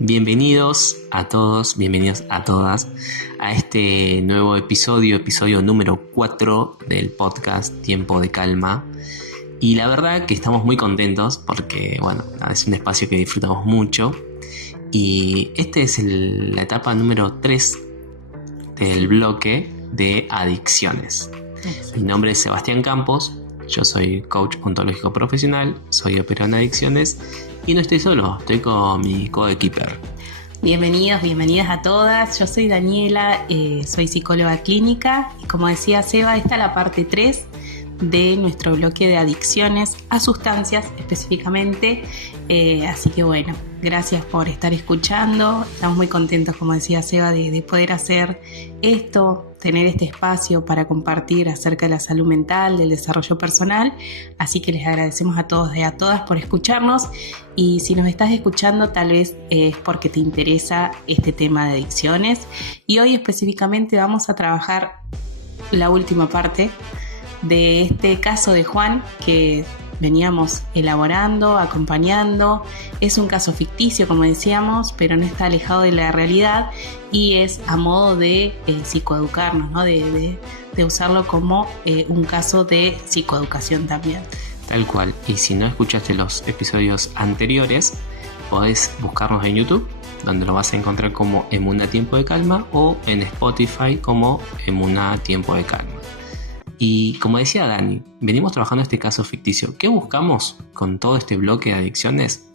Bienvenidos a todos, bienvenidos a todas a este nuevo episodio número 4 del podcast Tiempo de Calma. Y la verdad que estamos muy contentos porque, es un espacio que disfrutamos mucho. Y este es la etapa número 3 del bloque de adicciones. Mi nombre es Sebastián Campos, yo soy coach ontológico profesional, soy operado en adicciones y no estoy solo, estoy con mi coequiper. Bienvenidas a todas, yo soy Daniela, soy psicóloga clínica y como decía Seba, esta es la parte 3 de nuestro bloque de adicciones a sustancias específicamente, así que bueno, gracias por estar escuchando, estamos muy contentos como decía Seba de poder hacer esto, tener este espacio para compartir acerca de la salud mental, del desarrollo personal, así que les agradecemos a todos y a todas por escucharnos y si nos estás escuchando tal vez es porque te interesa este tema de adicciones y hoy específicamente vamos a trabajar la última parte de este caso de Juan que veníamos elaborando, acompañando. Es un caso ficticio, como decíamos, pero no está alejado de la realidad y es a modo de psicoeducarnos, ¿no? de usarlo como un caso de psicoeducación también. Tal cual, y si no escuchaste los episodios anteriores, podés buscarnos en YouTube, donde lo vas a encontrar como Emuna Tiempo de Calma, o en Spotify como Emuna Tiempo de Calma. Y como decía Dani, venimos trabajando este caso ficticio. ¿Qué buscamos con todo este bloque de adicciones?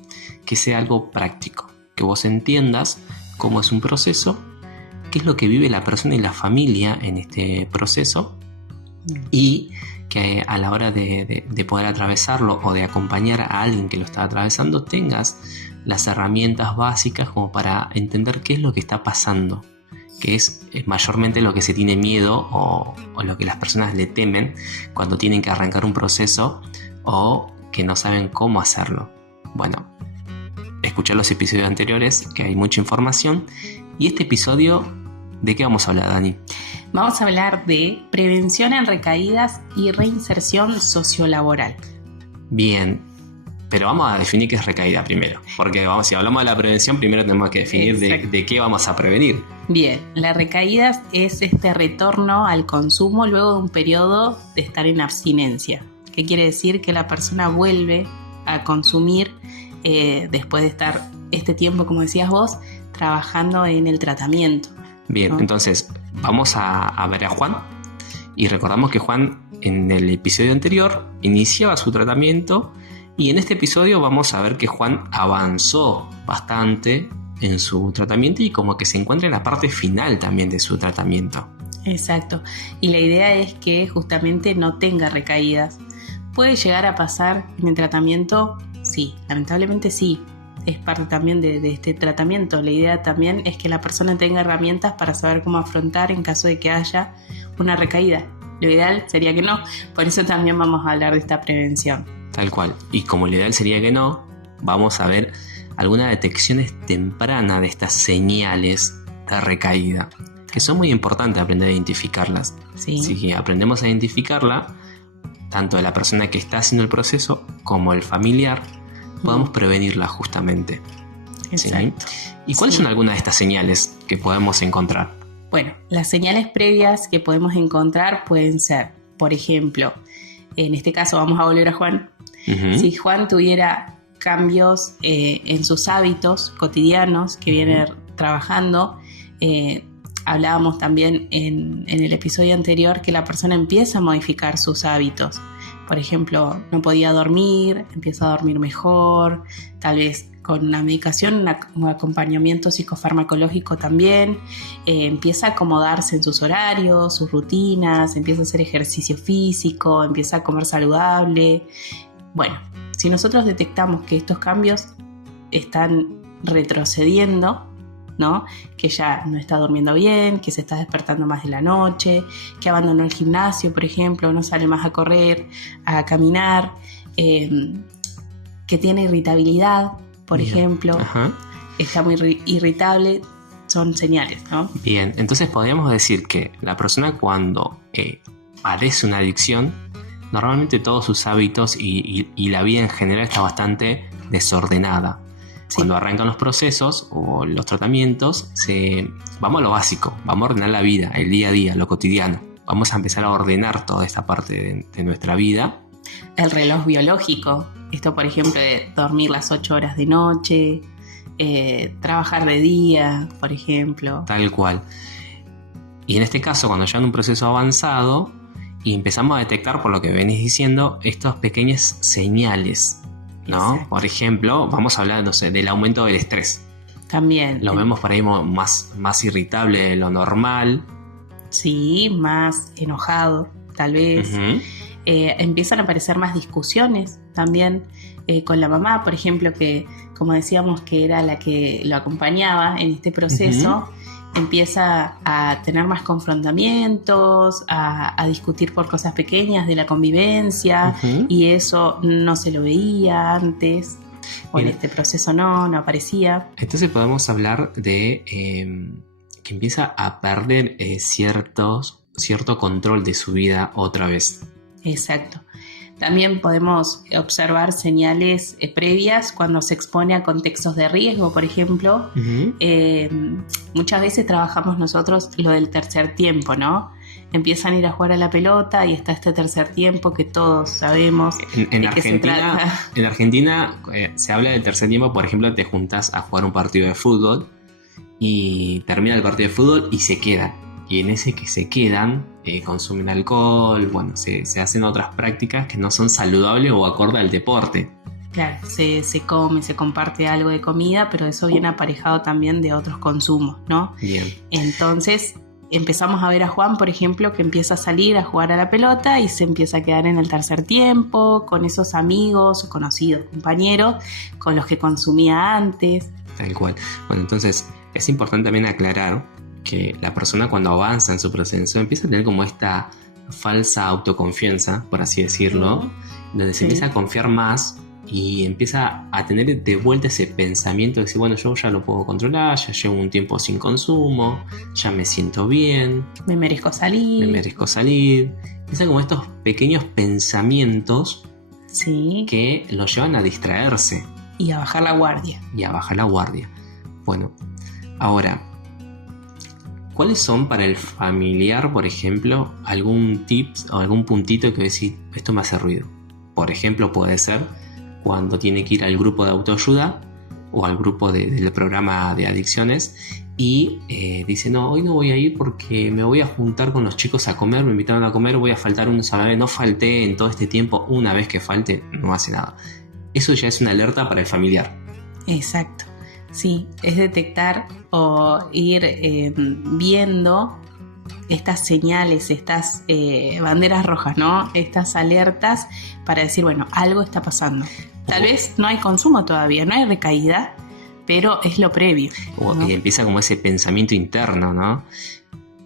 Que sea algo práctico, que vos entiendas cómo es un proceso, qué es lo que vive la persona y la familia en este proceso y que a la hora de poder atravesarlo o de acompañar a alguien que lo está atravesando tengas las herramientas básicas como para entender qué es lo que está pasando, que es mayormente lo que se tiene miedo o lo que las personas le temen cuando tienen que arrancar un proceso o que no saben cómo hacerlo. Bueno, escuchá los episodios anteriores que hay mucha información y este episodio, ¿de qué vamos a hablar, Dani? Vamos a hablar de prevención en recaídas y reinserción sociolaboral. Bien, pero vamos a definir qué es recaída primero, porque si hablamos de la prevención primero tenemos que definir de qué vamos a prevenir. Bien, la recaída es este retorno al consumo luego de un periodo de estar en abstinencia. ¿Qué quiere decir? Que la persona vuelve a consumir después de estar este tiempo, como decías vos, trabajando en el tratamiento. Bien, ¿no? Entonces vamos a ver a Juan y recordamos que Juan en el episodio anterior iniciaba su tratamiento y en este episodio vamos a ver que Juan avanzó bastante en su tratamiento y como que se encuentra en la parte final también de su tratamiento. Exacto, y la idea es que justamente no tenga recaídas. ¿Puede llegar a pasar en el tratamiento? Sí, lamentablemente sí, es parte también de este tratamiento. La idea también es que la persona tenga herramientas para saber cómo afrontar en caso de que haya una recaída. Lo ideal sería que no, por eso también vamos a hablar de esta prevención. Tal cual, y como lo ideal sería que no, vamos a ver algunas detecciones tempranas de estas señales de recaída, que son muy importantes aprender a identificarlas. Sí. Si aprendemos a identificarla, tanto de la persona que está haciendo el proceso como el familiar, podemos prevenirla justamente. Exacto. ¿Sí? ¿Y cuáles son algunas de estas señales que podemos encontrar? Bueno, las señales previas que podemos encontrar pueden ser, por ejemplo, en este caso vamos a volver a Juan. Uh-huh. Si Juan tuviera cambios en sus hábitos cotidianos que viene trabajando, hablábamos también en el episodio anterior que la persona empieza a modificar sus hábitos. Por ejemplo, no podía dormir, empieza a dormir mejor, tal vez con una medicación, un acompañamiento psicofarmacológico también, empieza a acomodarse en sus horarios, sus rutinas, empieza a hacer ejercicio físico, empieza a comer saludable. Bueno, si nosotros detectamos que estos cambios están retrocediendo, ¿no? Que ya no está durmiendo bien, que se está despertando más de la noche, que abandonó el gimnasio, por ejemplo, no sale más a correr, a caminar, que tiene irritabilidad, por ejemplo, ajá, está muy irritable, son señales, ¿no? Bien, entonces podríamos decir que la persona cuando padece una adicción, normalmente todos sus hábitos y la vida en general está bastante desordenada. Cuando arrancan los procesos o los tratamientos, vamos a lo básico, vamos a ordenar la vida, el día a día, lo cotidiano. Vamos a empezar a ordenar toda esta parte de nuestra vida. El reloj biológico, esto por ejemplo de dormir las 8 horas de noche, trabajar de día, por ejemplo. Tal cual. Y en este caso, cuando ya en un proceso avanzado y empezamos a detectar, por lo que venís diciendo, estas pequeñas señales, ¿no? Exacto. Por ejemplo, vamos a hablar, no sé, del aumento del estrés. También. Lo vemos por ahí más irritable de lo normal. Sí, más enojado, tal vez. Uh-huh. Empiezan a aparecer más discusiones también con la mamá, por ejemplo, que como decíamos que era la que lo acompañaba en este proceso. Uh-huh. Empieza a tener más confrontamientos, a discutir por cosas pequeñas de la convivencia, uh-huh. Y eso no se lo veía antes, o en este proceso no aparecía. Entonces podemos hablar de que empieza a perder cierto control de su vida otra vez. Exacto. También podemos observar señales previas cuando se expone a contextos de riesgo, por ejemplo. Uh-huh. Muchas veces trabajamos nosotros lo del tercer tiempo, ¿no? Empiezan a ir a jugar a la pelota y está este tercer tiempo que todos sabemos en de qué se trata. En Argentina se habla del tercer tiempo, por ejemplo, te juntas a jugar un partido de fútbol y termina el partido de fútbol y se queda. Y en ese que se quedan, consumen alcohol, bueno, se hacen otras prácticas que no son saludables o acorde al deporte. Claro, se come, se comparte algo de comida, pero eso viene aparejado también de otros consumos, ¿no? Bien. Entonces empezamos a ver a Juan, por ejemplo, que empieza a salir a jugar a la pelota y se empieza a quedar en el tercer tiempo con esos amigos, conocidos, compañeros con los que consumía antes. Tal cual. Bueno, entonces es importante también aclarar que la persona cuando avanza en su proceso empieza a tener como esta falsa autoconfianza, por así decirlo, donde se empieza a confiar más y empieza a tener de vuelta ese pensamiento de decir, bueno, yo ya lo puedo controlar, ya llevo un tiempo sin consumo, ya me siento bien, me merezco salir. Empieza como estos pequeños pensamientos que lo llevan a distraerse. Y a bajar la guardia. Bueno, ahora, ¿cuáles son para el familiar, por ejemplo, algún tips o algún puntito que decir, esto me hace ruido? Por ejemplo, puede ser cuando tiene que ir al grupo de autoayuda o al grupo del programa de adicciones y dice, no, hoy no voy a ir porque me voy a juntar con los chicos a comer, me invitaron a comer, voy a faltar una sola vez, no falté en todo este tiempo, una vez que falte no hace nada. Eso ya es una alerta para el familiar. Exacto. Sí, es detectar o ir viendo estas señales, estas banderas rojas, ¿no? Estas alertas para decir, bueno, algo está pasando. Tal vez no hay consumo todavía, no hay recaída, pero es lo previo, ¿no? Y empieza como ese pensamiento interno, ¿no?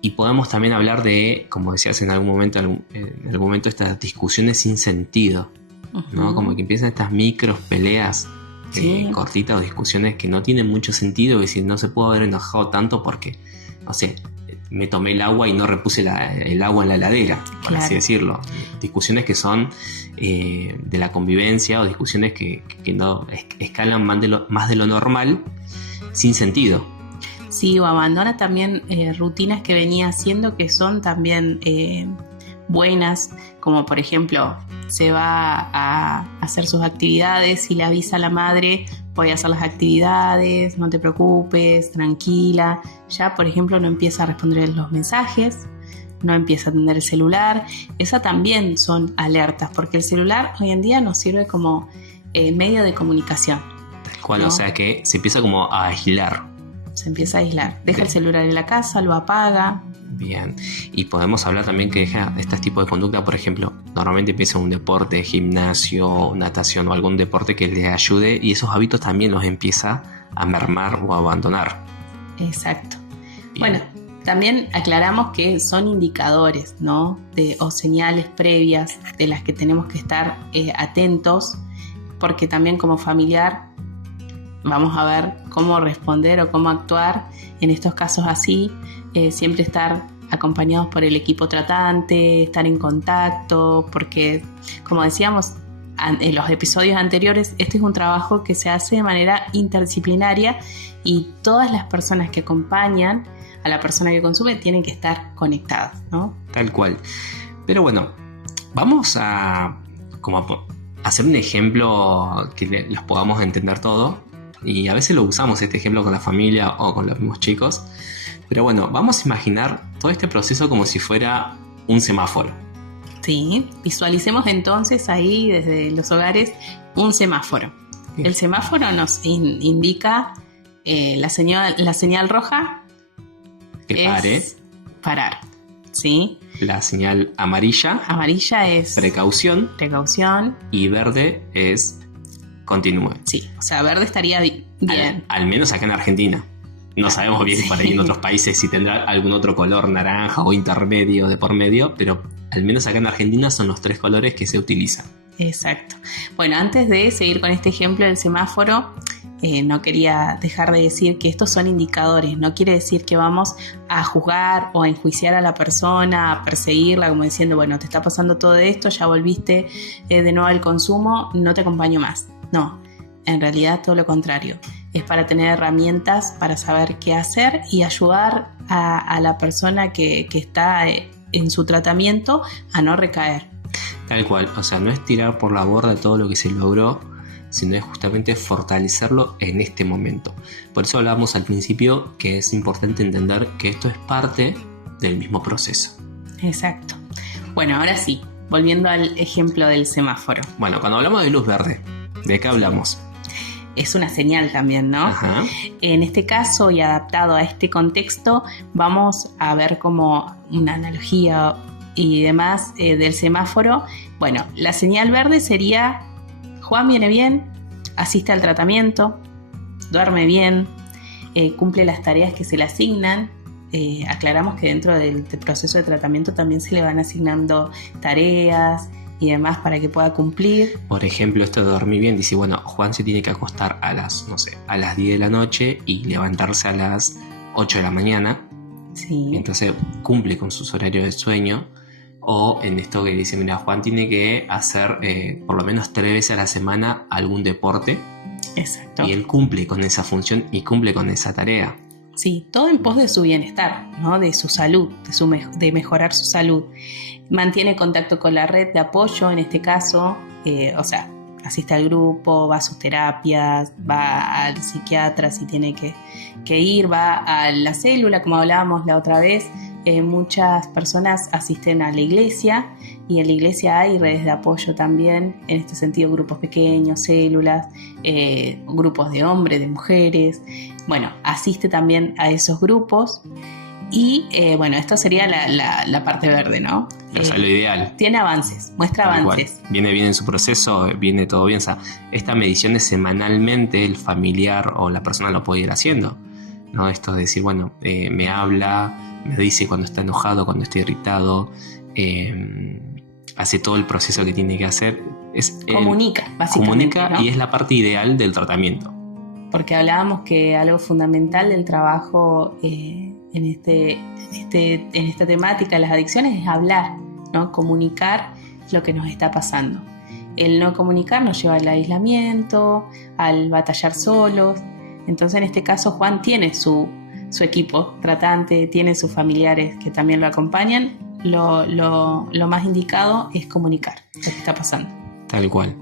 Y podemos también hablar de, como decías en algún momento, estas discusiones sin sentido, ¿no? Uh-huh. Como que empiezan estas micros peleas cortitas o discusiones que no tienen mucho sentido, que si no se puede haber enojado tanto porque, no sé, me tomé el agua y no repuse el agua en la heladera, por así decirlo. Discusiones que son de la convivencia o discusiones que no escalan más de lo normal sin sentido. Sí, o abandona también rutinas que venía haciendo que son también buenas, como por ejemplo se va a hacer sus actividades y le avisa a la madre, voy a hacer las actividades, no te preocupes, tranquila. Ya por ejemplo no empieza a responder los mensajes, no empieza a atender el celular. Esas también son alertas, porque el celular hoy en día nos sirve como medio de comunicación. Tal cual, ¿no? O sea que se empieza como a aislar. Se empieza a aislar. Deja el celular en la casa, lo apaga. Bien, y podemos hablar también que deja este tipo de conducta, por ejemplo, normalmente empieza un deporte, gimnasio, natación o algún deporte que le ayude y esos hábitos también los empieza a mermar o a abandonar. Exacto. Bien. Bueno, también aclaramos que son indicadores, ¿no? O señales previas de las que tenemos que estar atentos, porque también como familiar vamos a ver cómo responder o cómo actuar en estos casos así. Siempre estar acompañados por el equipo tratante, estar en contacto, porque como decíamos, en los episodios anteriores, este es un trabajo que se hace de manera interdisciplinaria y todas las personas que acompañan a la persona que consume tienen que estar conectadas, ¿no? Tal cual. Pero bueno, vamos a hacer un ejemplo que los podamos entender todo. Y a veces lo usamos este ejemplo con la familia o con los mismos chicos. Pero bueno, vamos a imaginar todo este proceso como si fuera un semáforo. Sí, visualicemos entonces ahí desde los hogares un semáforo. Sí. El semáforo nos indica la señal roja. Que pare. Es parar, ¿sí? La señal amarilla. Amarilla es precaución. Y verde es continúe. Sí, o sea, verde estaría bien. Al menos acá en Argentina. No sabemos bien por ahí en otros países si tendrá algún otro color naranja o intermedio de por medio, pero al menos acá en Argentina son los 3 colores que se utilizan. Exacto. Bueno, antes de seguir con este ejemplo del semáforo, no quería dejar de decir que estos son indicadores. No quiere decir que vamos a juzgar o a enjuiciar a la persona, a perseguirla, como diciendo, bueno, te está pasando todo esto, ya volviste de nuevo al consumo, no te acompaño más. No, en realidad todo lo contrario. Es para tener herramientas para saber qué hacer y ayudar a la persona que está en su tratamiento a no recaer. Tal cual, o sea, no es tirar por la borda todo lo que se logró, sino es justamente fortalecerlo en este momento. Por eso hablábamos al principio que es importante entender que esto es parte del mismo proceso. Exacto. Bueno, ahora sí, volviendo al ejemplo del semáforo. Bueno, cuando hablamos de luz verde, ¿de qué hablamos? Es una señal también, ¿no? Ajá. En este caso y adaptado a este contexto, vamos a ver como una analogía y demás del semáforo. Bueno, la señal verde sería: Juan viene bien, asiste al tratamiento, duerme bien, cumple las tareas que se le asignan. Aclaramos que dentro del proceso de tratamiento también se le van asignando tareas y demás para que pueda cumplir. Por ejemplo, esto de dormir bien, dice, bueno, Juan se tiene que acostar a las 10 de la noche y levantarse a las 8 de la mañana. Sí. Entonces cumple con sus horarios de sueño. O en esto que dice, mira, Juan tiene que hacer por lo menos 3 veces a la semana algún deporte. Exacto. Y él cumple con esa función y cumple con esa tarea. Sí, todo en pos de su bienestar, ¿no? De su salud, de mejorar su salud. Mantiene contacto con la red de apoyo, en este caso, asiste al grupo, va a sus terapias, va al psiquiatra si tiene que ir, va a la célula, como hablábamos la otra vez. Muchas personas asisten a la iglesia y en la iglesia hay redes de apoyo también, en este sentido grupos pequeños, células, grupos de hombres, de mujeres. Bueno, asiste también a esos grupos y esto sería la parte verde, ¿no? O sea, lo ideal. Tiene avances, muestra avances. Viene bien en su proceso, viene todo bien. O sea, estas mediciones semanalmente el familiar o la persona lo puede ir haciendo, ¿no? Esto de decir, bueno, me habla, me dice cuando está enojado, cuando está irritado, hace todo el proceso que tiene que hacer. Comunica, básicamente. Comunica, ¿no? Y es la parte ideal del tratamiento. Porque hablábamos que algo fundamental del trabajo en esta temática de las adicciones es hablar, ¿no? Comunicar lo que nos está pasando. El no comunicar nos lleva al aislamiento, al batallar solos. Entonces, en este caso, Juan tiene su equipo tratante, tiene sus familiares que también lo acompañan. Lo más indicado es comunicar lo que está pasando. Tal cual.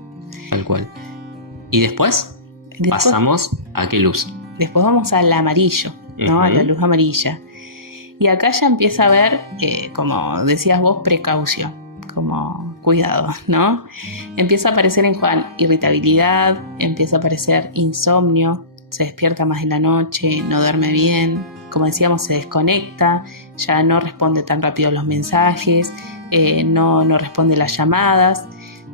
¿Y después? Pasamos a qué luz. Después vamos al amarillo, ¿no? Uh-huh. A la luz amarilla. Y acá ya empieza a haber, como decías vos, precaución, como cuidado, ¿no? Empieza a aparecer en Juan irritabilidad, empieza a aparecer insomnio, se despierta más en la noche, no duerme bien, como decíamos, se desconecta, ya no responde tan rápido a los mensajes, no responde las llamadas,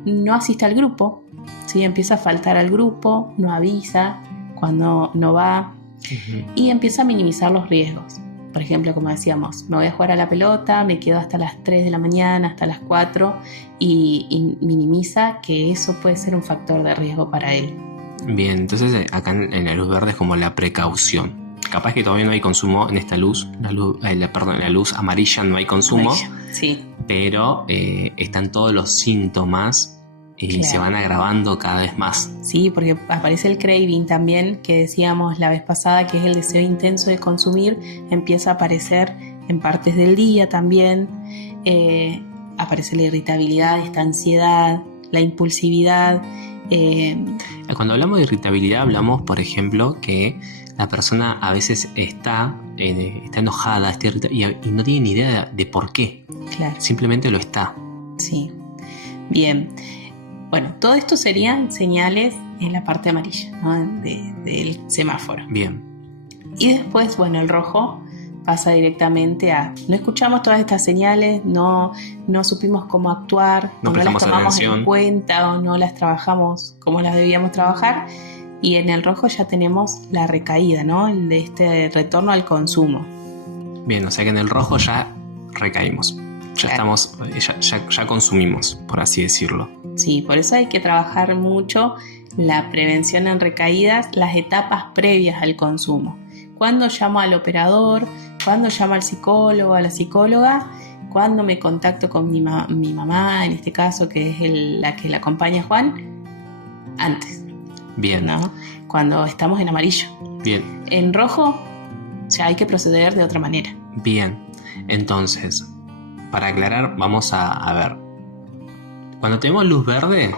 no asiste al grupo, ¿sí? Empieza a faltar al grupo, no avisa cuando no va. Uh-huh. Y empieza a minimizar los riesgos. Por ejemplo, como decíamos, me voy a jugar a la pelota, me quedo hasta las 3 de la mañana, hasta las 4 y minimiza que eso puede ser un factor de riesgo para él. Bien, entonces acá en la luz verde es como la precaución. Capaz que todavía no hay consumo en esta luz, la luz amarilla no hay consumo, sí. Pero están todos los síntomas y se van agravando cada vez más. Sí, porque aparece el craving también, que decíamos la vez pasada, que es el deseo intenso de consumir, empieza a aparecer en partes del día también, aparece la irritabilidad, esta ansiedad, la impulsividad. Cuando hablamos de irritabilidad hablamos, por ejemplo, que la persona a veces está enojada, está irritada y no tiene ni idea de por qué. Claro. Simplemente lo está. Sí. Bien. Bueno, todo esto serían señales en la parte amarilla, ¿no? Del semáforo. Bien. Y después, bueno, el rojo pasa directamente a... No escuchamos todas estas señales, no supimos cómo actuar, no las tomamos atención en cuenta o no las trabajamos como las debíamos trabajar. Y en el rojo ya tenemos la recaída, ¿no? El de este retorno al consumo. Bien, o sea que en el rojo ya recaímos. Ya estamos, ya consumimos, por así decirlo. Sí, por eso hay que trabajar mucho la prevención en recaídas, las etapas previas al consumo. Cuando llamo al operador, cuando llamo al psicólogo, a la psicóloga, cuando me contacto con mi mamá, en este caso, que es la que la acompaña a Juan, antes. Bien. ¿No? Cuando estamos en amarillo. Bien. En rojo ya hay que proceder de otra manera. Bien. Entonces, para aclarar, vamos a ver. Cuando tenemos luz verde,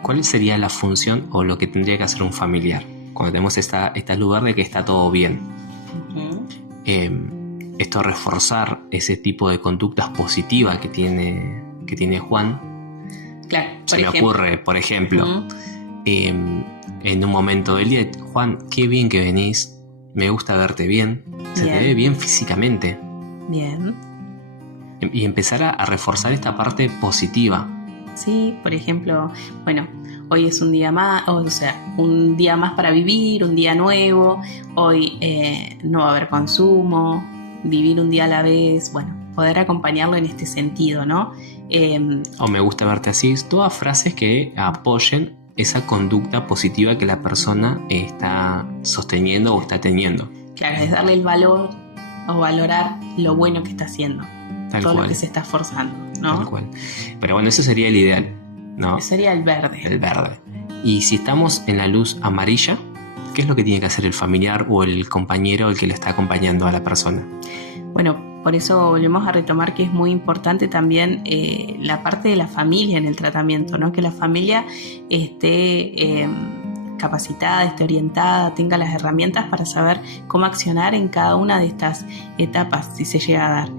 ¿cuál sería la función o lo que tendría que hacer un familiar? Cuando tenemos esta luz verde que está todo bien. Uh-huh. Esto reforzar ese tipo de conductas positivas que tiene Juan. Claro, se me ocurre, por ejemplo, uh-huh. En un momento del día, Juan, qué bien que venís, me gusta verte bien, se te ve bien físicamente. Bien. Y empezar a reforzar esta parte positiva. Sí, por ejemplo, bueno, hoy es un día más, o sea, un día más para vivir, un día nuevo, hoy no va a haber consumo, vivir un día a la vez, bueno, poder acompañarlo en este sentido, ¿no? O me gusta verte así, todas frases que apoyen esa conducta positiva que la persona está sosteniendo o está teniendo. Claro, es darle el valor o valorar lo bueno que está haciendo. Tal todo cual. Lo que se está esforzando, ¿no? Tal cual. Pero bueno, eso sería el ideal, ¿no? Sería el verde. El verde. Y si estamos en la luz amarilla, ¿qué es lo que tiene que hacer el familiar o el compañero, el que le está acompañando a la persona? Bueno, por eso volvemos a retomar que es muy importante también la parte de la familia en el tratamiento, ¿no? Que la familia esté capacitada, esté orientada, tenga las herramientas para saber cómo accionar en cada una de estas etapas, si se llega a dar.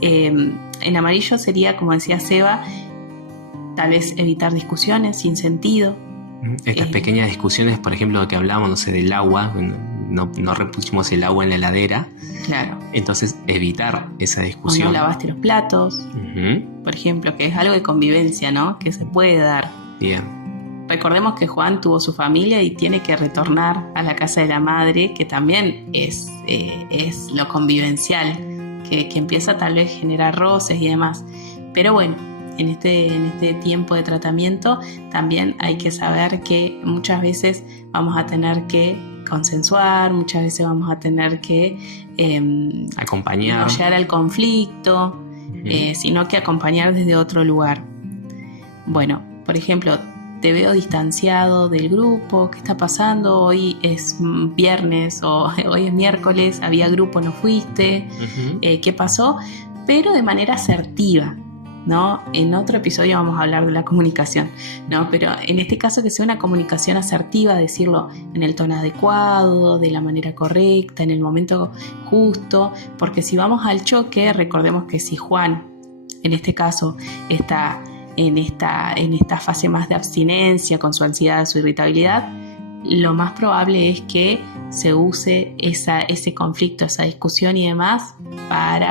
En amarillo sería, como decía Seba, tal vez evitar discusiones sin sentido. Estas pequeñas discusiones, por ejemplo, que hablábamos, no sé, del agua, no repusimos el agua en la heladera. Claro. Entonces, evitar esa discusión. O no lavaste los platos, por ejemplo, que es algo de convivencia, ¿no? Que se puede dar. Bien. Recordemos que Juan tuvo su familia y tiene que retornar a la casa de la madre, que también es lo convivencial, que empieza tal vez a generar roces y demás. Pero bueno, en este tiempo de tratamiento también hay que saber que muchas veces vamos a tener que consensuar, muchas veces vamos a tener que acompañar, no llegar al conflicto, sino que acompañar desde otro lugar. Bueno, por ejemplo, te veo distanciado del grupo, ¿qué está pasando? Hoy es viernes o hoy es miércoles, había grupo, no fuiste, ¿qué pasó? Pero de manera asertiva, ¿no? En otro episodio vamos a hablar de la comunicación, ¿no? Pero en este caso que sea una comunicación asertiva, decirlo en el tono adecuado, de la manera correcta, en el momento justo, porque si vamos al choque, recordemos que si Juan, en este caso, está en esta fase más de abstinencia con su ansiedad, su irritabilidad, lo más probable es que se use ese conflicto, esa discusión y demás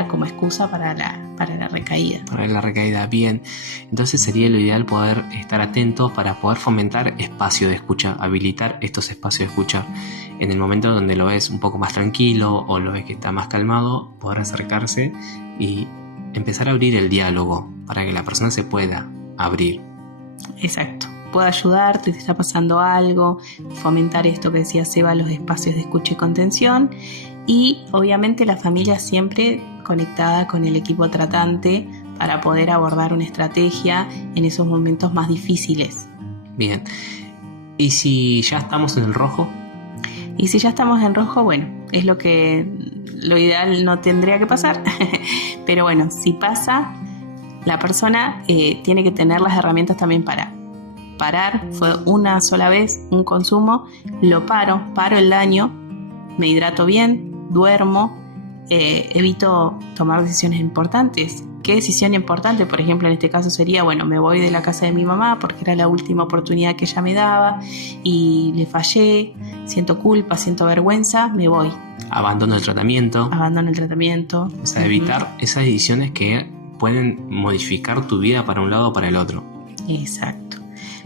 como excusa para la recaída. Para la recaída, bien. Entonces sería lo ideal poder estar atentos para poder fomentar espacio de escucha, habilitar estos espacios de escucha. En el momento donde lo ves un poco más tranquilo o lo ves que está más calmado, poder acercarse y empezar a abrir el diálogo para que la persona se pueda abrir. Exacto. Puede ayudarte, te está pasando algo, fomentar esto que decía Seba, los espacios de escucha y contención, y obviamente la familia siempre conectada con el equipo tratante para poder abordar una estrategia en esos momentos más difíciles. Bien. ¿Y si ya estamos en el rojo? Y si ya estamos en rojo, bueno, es lo ideal no tendría que pasar, pero bueno, si pasa, la persona tiene que tener las herramientas también para parar. Fue una sola vez un consumo, lo paro el daño, me hidrato bien, duermo, evito tomar decisiones importantes. ¿Qué decisión importante? Por ejemplo, en este caso sería, bueno, me voy de la casa de mi mamá porque era la última oportunidad que ella me daba y le fallé, siento culpa, siento vergüenza, me voy. Abandono el tratamiento. O sea, evitar esas decisiones que pueden modificar tu vida para un lado o para el otro. Exacto.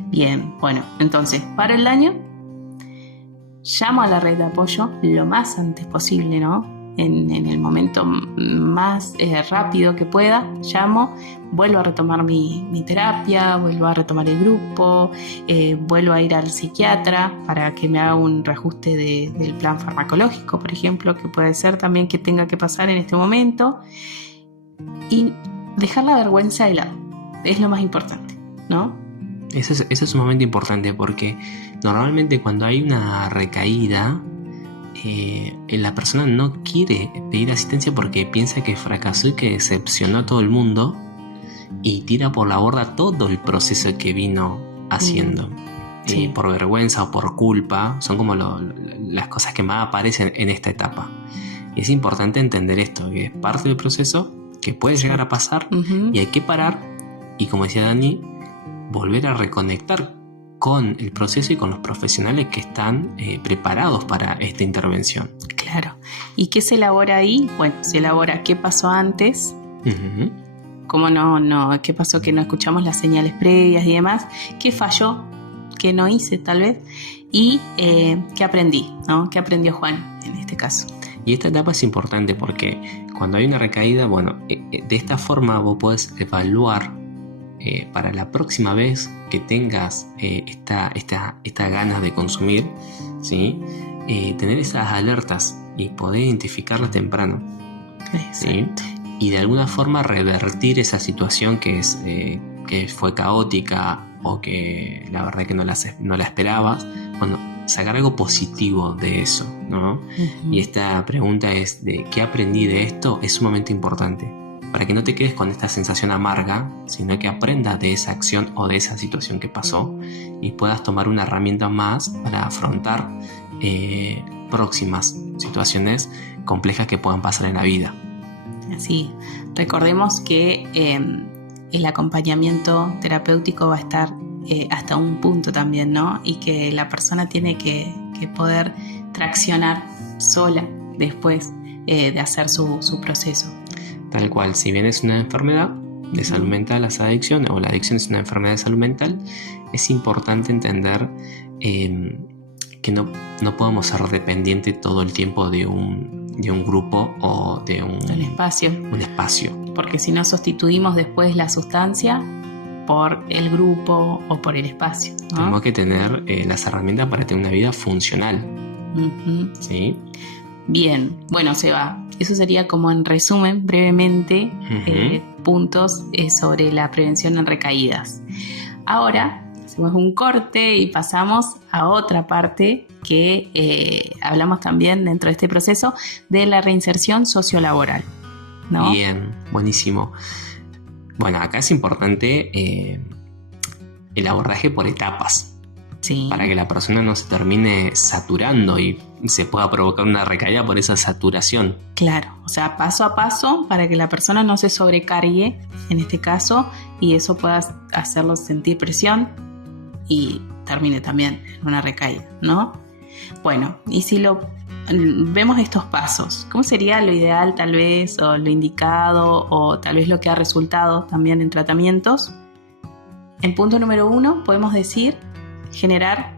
Bien, bueno, entonces, paro el daño, llamo a la red de apoyo lo más antes posible, ¿no? En el momento más rápido que pueda, llamo, vuelvo a retomar mi terapia, vuelvo a retomar el grupo, vuelvo a ir al psiquiatra para que me haga un reajuste del plan farmacológico, por ejemplo, que puede ser también que tenga que pasar en este momento, y dejar la vergüenza de lado, es lo más importante, ¿no? Ese es sumamente importante porque normalmente cuando hay una recaída, la persona no quiere pedir asistencia porque piensa que fracasó y que decepcionó a todo el mundo y tira por la borda todo el proceso que vino haciendo. Sí. Por vergüenza o por culpa, son como las cosas que más aparecen en esta etapa. Y es importante entender esto, que es parte del proceso, que puede llegar a pasar y hay que parar y, como decía Dani, volver a reconectar con el proceso y con los profesionales que están preparados para esta intervención. Claro. ¿Y qué se elabora ahí? Bueno, se elabora qué pasó antes, cómo qué pasó que no escuchamos las señales previas y demás, qué falló, qué no hice tal vez, y qué aprendí, ¿no? ¿Qué aprendió Juan en este caso? Y esta etapa es importante porque cuando hay una recaída, bueno, de esta forma vos podés evaluar para la próxima vez que tengas esta ganas de consumir, ¿sí? Tener esas alertas y poder identificarlas temprano, ¿sí? Y de alguna forma revertir esa situación que fue caótica o que la verdad que no la esperabas. Bueno, sacar algo positivo de eso, ¿no? Y esta pregunta es de ¿qué aprendí de esto? Es sumamente importante para que no te quedes con esta sensación amarga, sino que aprendas de esa acción o de esa situación que pasó y puedas tomar una herramienta más para afrontar próximas situaciones complejas que puedan pasar en la vida. Así, recordemos que el acompañamiento terapéutico va a estar hasta un punto también, ¿no? Y que la persona tiene que poder traccionar sola después de hacer su proceso. Tal cual, si bien es una enfermedad de salud mental, las adicciones, o la adicción es una enfermedad de salud mental, es importante entender que no podemos ser dependientes todo el tiempo de un grupo o de un espacio. Porque si no sustituimos después la sustancia por el grupo o por el espacio, ¿no? Tenemos que tener las herramientas para tener una vida funcional. ¿Sí? Bien, bueno, Seba, eso sería como en resumen, brevemente, puntos sobre la prevención en recaídas. Ahora hacemos un corte y pasamos a otra parte que hablamos también dentro de este proceso de la reinserción sociolaboral, ¿no? Bien, buenísimo. Bueno, acá es importante el abordaje por etapas. Sí. Para que la persona no se termine saturando y se pueda provocar una recaída por esa saturación. Claro, o sea, paso a paso para que la persona no se sobrecargue en este caso y eso pueda hacerlo sentir presión y termine también en una recaída, ¿no? Bueno, y si vemos estos pasos, ¿cómo sería lo ideal tal vez o lo indicado o tal vez lo que ha resultado también en tratamientos? En punto número 1 podemos decir generar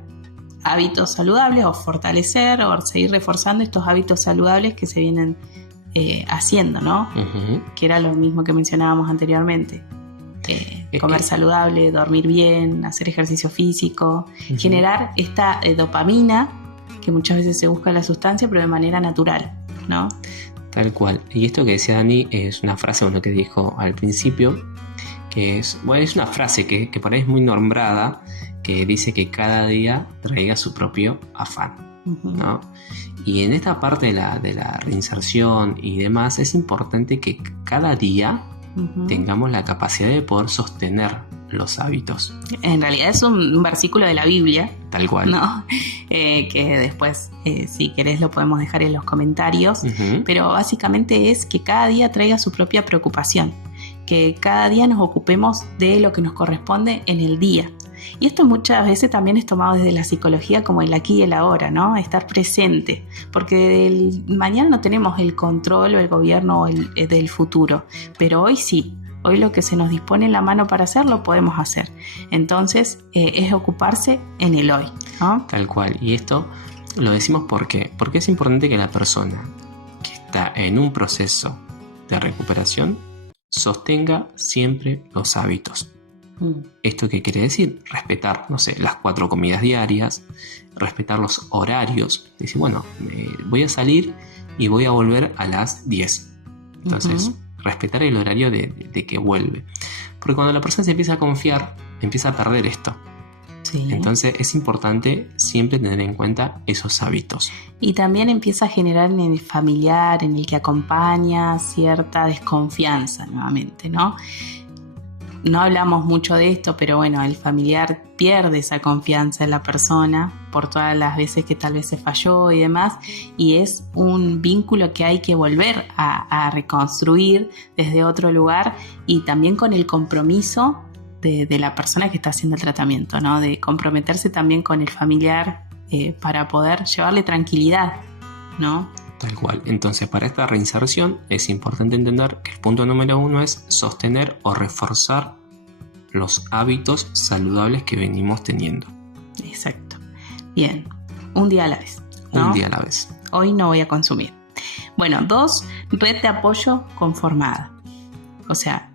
hábitos saludables o fortalecer o seguir reforzando estos hábitos saludables que se vienen haciendo, ¿no? Que era lo mismo que mencionábamos anteriormente. Comer saludable, dormir bien, hacer ejercicio físico, generar esta dopamina que muchas veces se busca en la sustancia pero de manera natural, ¿no? Tal cual. Y esto que decía Dani es una frase, bueno, que dijo al principio, que es una frase que por ahí es muy nombrada, que dice que cada día traiga su propio afán, ¿no? Y en esta parte de la reinserción y demás, es importante que cada día tengamos la capacidad de poder sostener los hábitos. En realidad es un versículo de la Biblia. Tal cual. ¿No? Que después, si querés, lo podemos dejar en los comentarios. Pero básicamente es que cada día traiga su propia preocupación. Que cada día nos ocupemos de lo que nos corresponde en el día. Y esto muchas veces también es tomado desde la psicología como el aquí y el ahora, ¿no? Estar presente, porque mañana no tenemos el control o el gobierno del futuro, pero hoy sí. Hoy lo que se nos dispone en la mano para hacer, lo podemos hacer. Entonces, es ocuparse en el hoy, ¿no? Tal cual. Y esto lo decimos porque es importante que la persona que está en un proceso de recuperación sostenga siempre los hábitos. ¿Esto qué quiere decir? Respetar, no sé, las 4 comidas diarias, respetar los horarios. Decir, bueno, voy a salir y voy a volver a las 10. Entonces, respetar el horario de que vuelve. Porque cuando la persona se empieza a confiar, empieza a perder esto. Sí. Entonces es importante siempre tener en cuenta esos hábitos. Y también empieza a generar en el familiar, en el que acompaña, cierta desconfianza nuevamente, ¿no? No hablamos mucho de esto, pero bueno, el familiar pierde esa confianza en la persona por todas las veces que tal vez se falló y demás, y es un vínculo que hay que volver a reconstruir desde otro lugar, y también con el compromiso de la persona que está haciendo el tratamiento, ¿no? De comprometerse también con el familiar para poder llevarle tranquilidad, ¿no? Tal cual. Entonces, para esta reinserción es importante entender que el punto número 1 es sostener o reforzar los hábitos saludables que venimos teniendo. Exacto. Bien, un día a la vez, ¿no? Un día a la vez. Hoy no voy a consumir. Bueno, 2, red de apoyo conformada. O sea,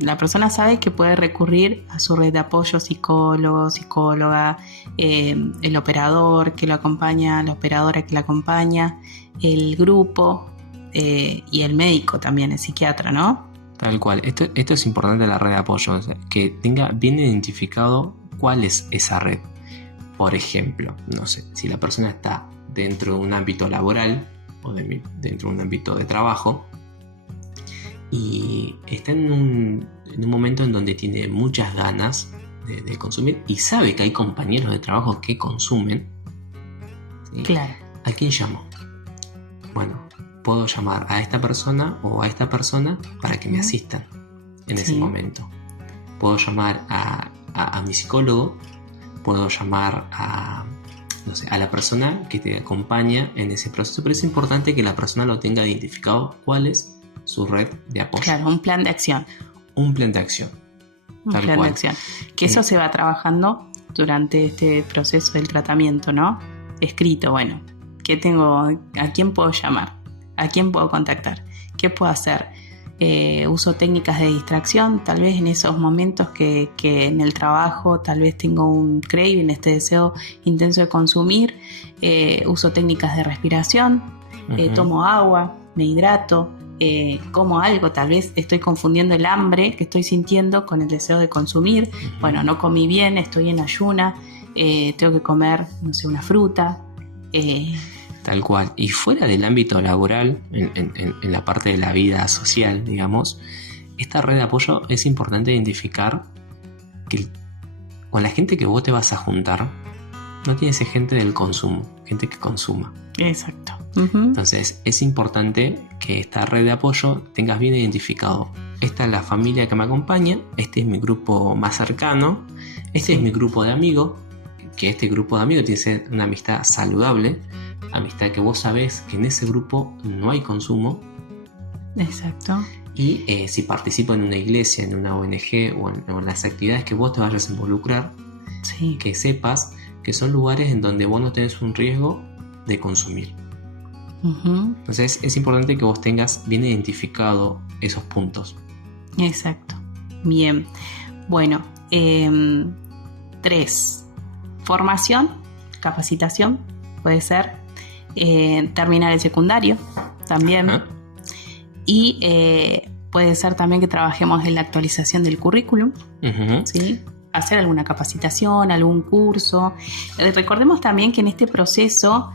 la persona sabe que puede recurrir a su red de apoyo, psicólogo, psicóloga, el operador que lo acompaña, la operadora que la acompaña, el grupo y el médico también, el psiquiatra, ¿no? Tal cual. Esto es importante, la red de apoyo, o sea, que tenga bien identificado cuál es esa red. Por ejemplo, no sé, si la persona está dentro de un ámbito laboral o dentro de un ámbito de trabajo y está en un momento en donde tiene muchas ganas de consumir y sabe que hay compañeros de trabajo que consumen, ¿sí? Claro. ¿A quién llamo? Bueno, puedo llamar a esta persona o a esta persona para que me asistan en ese momento. Puedo llamar a mi psicólogo, puedo llamar a la persona que te acompaña en ese proceso, pero es importante que la persona lo tenga identificado cuál es su red de apoyo. Claro, un plan de acción. Un plan de acción. Un plan de acción. Que eso se va trabajando durante este proceso del tratamiento, ¿no? Escrito, bueno, ¿qué tengo? ¿A quién puedo llamar? ¿A quién puedo contactar? ¿Qué puedo hacer? Uso técnicas de distracción, tal vez en esos momentos que en el trabajo tal vez tengo un craving, este deseo intenso de consumir. Uso técnicas de respiración, tomo agua, me hidrato, como algo, tal vez estoy confundiendo el hambre que estoy sintiendo con el deseo de consumir. Bueno, no comí bien, estoy en ayuna, tengo que comer, no sé, una fruta. Tal cual. Y fuera del ámbito laboral, en la parte de la vida social, digamos, esta red de apoyo es importante identificar que con la gente que vos te vas a juntar no tienes gente del consumo, gente que consuma. Exacto. Entonces es importante que esta red de apoyo tengas bien identificado. Esta es la familia que me acompaña, este es mi este más cercano, este es mi grupo de amigos, que este grupo de amigos tiene que ser una amistad saludable, amistad que vos sabés que en ese grupo no hay consumo. Exacto. Y si participo en una iglesia, en una ONG o en las actividades que vos te vayas a involucrar, que sepas que son lugares en donde vos no tenés un riesgo de consumir. Entonces es importante que vos tengas bien identificado esos puntos. Exacto. Bien. Bueno, 3. Formación, capacitación, puede ser. Terminar el secundario también. Y puede ser también que trabajemos en la actualización del currículum, ¿sí? Hacer alguna capacitación, algún curso. Recordemos también que en este proceso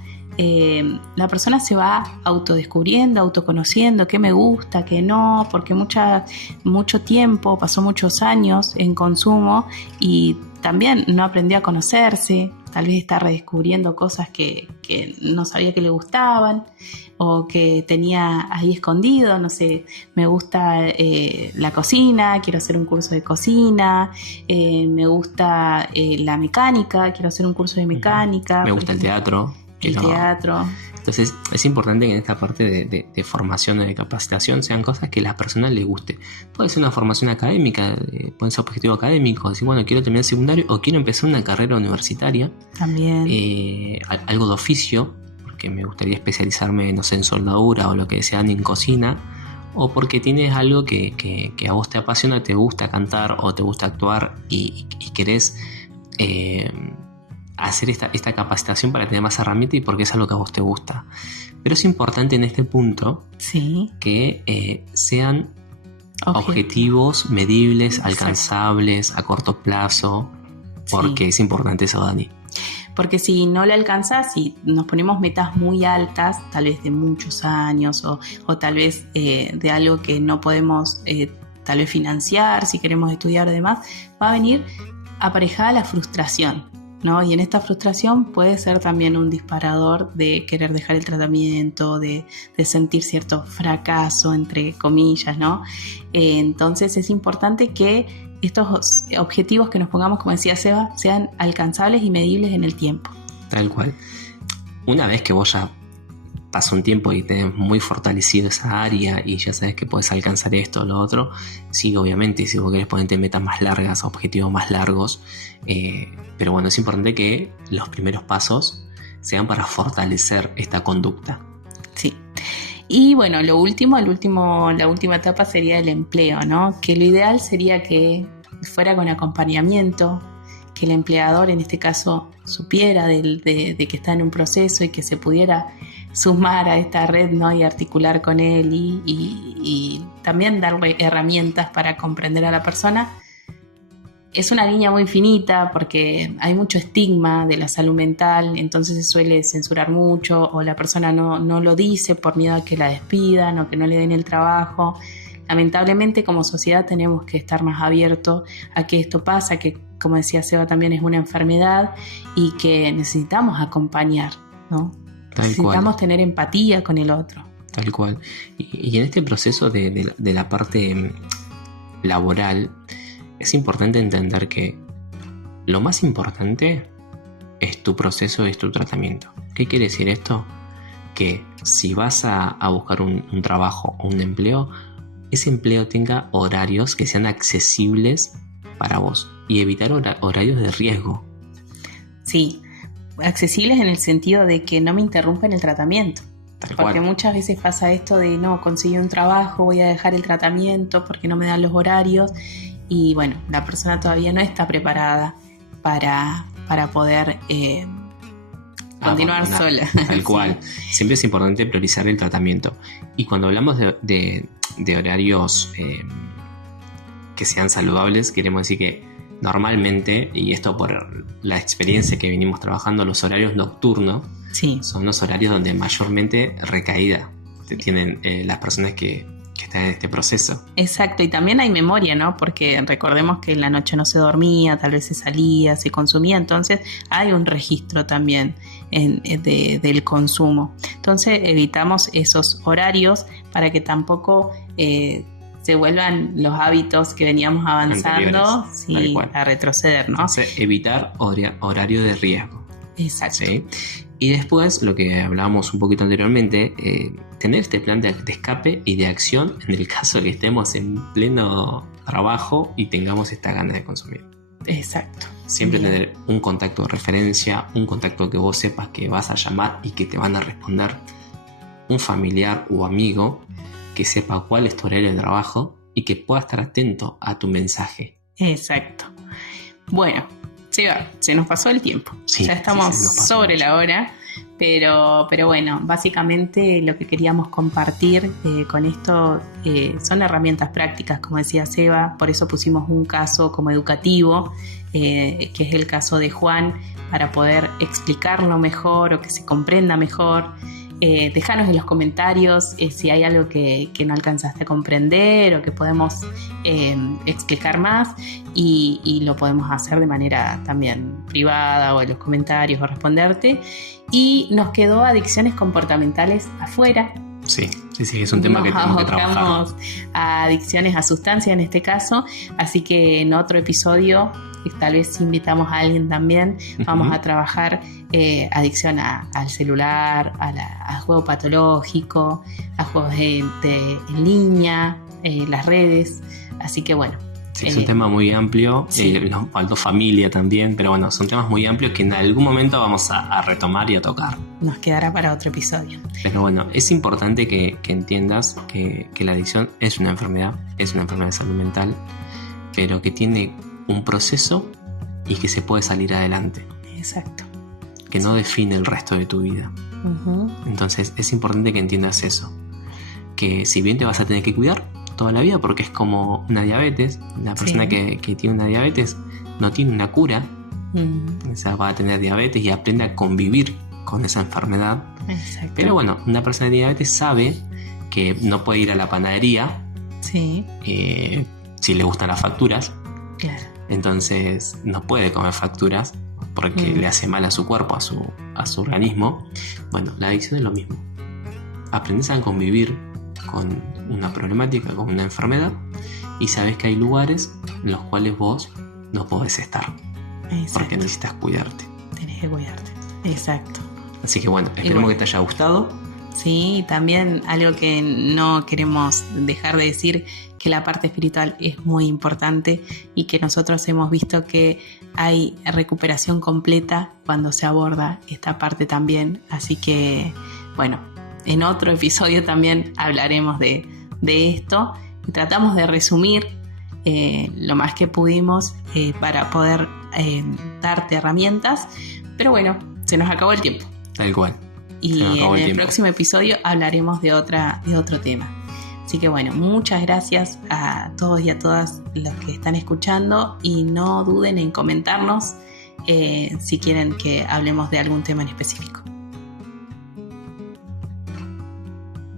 la persona se va autodescubriendo, autoconociendo qué me gusta, qué no, porque mucho tiempo, pasó muchos años en consumo y también no aprendió a conocerse, tal vez está redescubriendo cosas que no sabía que le gustaban o que tenía ahí escondido, no sé, me gusta la cocina, quiero hacer un curso de cocina, me gusta la mecánica, quiero hacer un curso de mecánica. Me gusta el teatro. Teatro. Entonces es importante que en esta parte de formación o de capacitación sean cosas que a la persona le guste. Puede ser una formación académica, puede ser objetivo académico, decir, bueno, quiero terminar el secundario o quiero empezar una carrera universitaria. También. Algo de oficio, porque me gustaría especializarme, no sé, en soldadura o lo que sean en cocina, o porque tienes algo que a vos te apasiona, te gusta cantar o te gusta actuar y querés hacer esta capacitación para tener más herramientas y porque es algo que a vos te gusta. Pero es importante en este punto que sean objetivos medibles, alcanzables, a corto plazo, porque es importante eso, Dani. Porque si no le alcanzas, si nos ponemos metas muy altas, tal vez de muchos años o tal vez de algo que no podemos tal vez financiar, si queremos estudiar demás, va a venir aparejada la frustración, ¿no? Y en esta frustración puede ser también un disparador de querer dejar el tratamiento, de sentir cierto fracaso, entre comillas, ¿no? Entonces es importante que estos objetivos que nos pongamos, como decía Seba, sean alcanzables y medibles en el tiempo. Tal cual. Una vez que vos ya pasó un tiempo y tenés muy fortalecido esa área y ya sabes que podés alcanzar esto o lo otro, sí, obviamente, si vos querés ponerte metas más largas, objetivos más largos, pero bueno, es importante que los primeros pasos sean para fortalecer esta conducta. Sí. Y bueno, la última etapa sería el empleo, ¿no? Que lo ideal sería que fuera con acompañamiento, que el empleador en este caso supiera de que está en un proceso y que se pudiera sumar a esta red, ¿no? Y articular con él y también darle herramientas para comprender a la persona. Es una línea muy finita porque hay mucho estigma de la salud mental, entonces se suele censurar mucho o la persona no lo dice por miedo a que la despidan o que no le den el trabajo. Lamentablemente como sociedad tenemos que estar más abiertos a que esto pasa, que como decía Seba también es una enfermedad y que necesitamos acompañar, ¿no? Necesitamos tener empatía con el otro. Tal cual. Y en este proceso de la parte laboral es importante entender que lo más importante es tu proceso y es tu tratamiento. ¿Qué quiere decir esto? Que si vas a buscar un trabajo o un empleo, ese empleo tenga horarios que sean accesibles para vos y evitar horarios de riesgo. Sí, accesibles en el sentido de que no me interrumpen el tratamiento. Porque muchas veces pasa esto de no, conseguí un trabajo, voy a dejar el tratamiento porque no me dan los horarios y bueno, la persona todavía no está preparada para poder continuar sola. Tal cual. Siempre es importante priorizar el tratamiento. Y cuando hablamos de horarios que sean saludables, queremos decir que normalmente, y esto por la experiencia que venimos trabajando, los horarios nocturnos son los horarios donde mayormente recaída tienen las personas que están en este proceso. Exacto, y también hay memoria, ¿no? Porque recordemos que en la noche no se dormía, tal vez se salía, se consumía, entonces hay un registro también del consumo. Entonces evitamos esos horarios para que tampoco se vuelvan los hábitos que veníamos avanzando a retroceder, ¿no? Entonces, evitar horario de riesgo. Exacto. ¿Sí? Y después, lo que hablábamos un poquito anteriormente, tener este plan de escape y de acción en el caso que estemos en pleno trabajo y tengamos esta gana de consumir. Exacto. Siempre tener un contacto de referencia, un contacto que vos sepas que vas a llamar y que te van a responder, un familiar o amigo que sepa cuál es tu horario de trabajo y que pueda estar atento a tu mensaje. Exacto. Bueno, se nos pasó el tiempo. Ya estamos sobre la hora, Pero bueno, básicamente lo que queríamos compartir con esto son herramientas prácticas, como decía Seba, por eso pusimos un caso como educativo, que es el caso de Juan, para poder explicarlo mejor o que se comprenda mejor. Déjanos en los comentarios si hay algo que no alcanzaste a comprender o que podemos explicar más y lo podemos hacer de manera también privada o en los comentarios o responderte. Y nos quedó adicciones comportamentales afuera. Sí, es un tema que tenemos que trabajar. Nos abocamos a adicciones a sustancias en este caso, así que en otro episodio, tal vez si invitamos a alguien también, vamos a trabajar adicción al celular, al juego patológico, a juegos en línea, las redes, así que bueno. Sí, es un tema muy amplio, nos faltó familia también, pero bueno, son temas muy amplios que en algún momento vamos a retomar y a tocar. Nos quedará para otro episodio. Pero bueno, es importante que entiendas que la adicción es una enfermedad de salud mental, pero que tiene un proceso y que se puede salir adelante. Exacto. Que no define el resto de tu vida. Entonces es importante que entiendas eso. Que si bien te vas a tener que cuidar toda la vida, porque es como una diabetes, la persona que tiene una diabetes no tiene una cura, o sea, va a tener diabetes y aprende a convivir con esa enfermedad. Exacto. Pero bueno, una persona de diabetes sabe que no puede ir a la panadería si le gustan las facturas. Claro. Entonces no puede comer facturas porque le hace mal a su cuerpo, a su organismo. Bueno, la adicción es lo mismo. Aprendes a convivir con una problemática, con una enfermedad, y sabes que hay lugares en los cuales vos no podés estar. Exacto. Porque necesitas cuidarte. Tenés que cuidarte. Exacto. Así que bueno, esperemos que te haya gustado. Sí, también algo que no queremos dejar de decir, que la parte espiritual es muy importante y que nosotros hemos visto que hay recuperación completa cuando se aborda esta parte también. Así que, bueno, en otro episodio también hablaremos de esto y tratamos de resumir lo más que pudimos para poder darte herramientas. Pero bueno, se nos acabó el tiempo. Tal cual. Y en el próximo episodio hablaremos de otro tema. Así que bueno, muchas gracias a todos y a todas los que están escuchando y no duden en comentarnos si quieren que hablemos de algún tema en específico.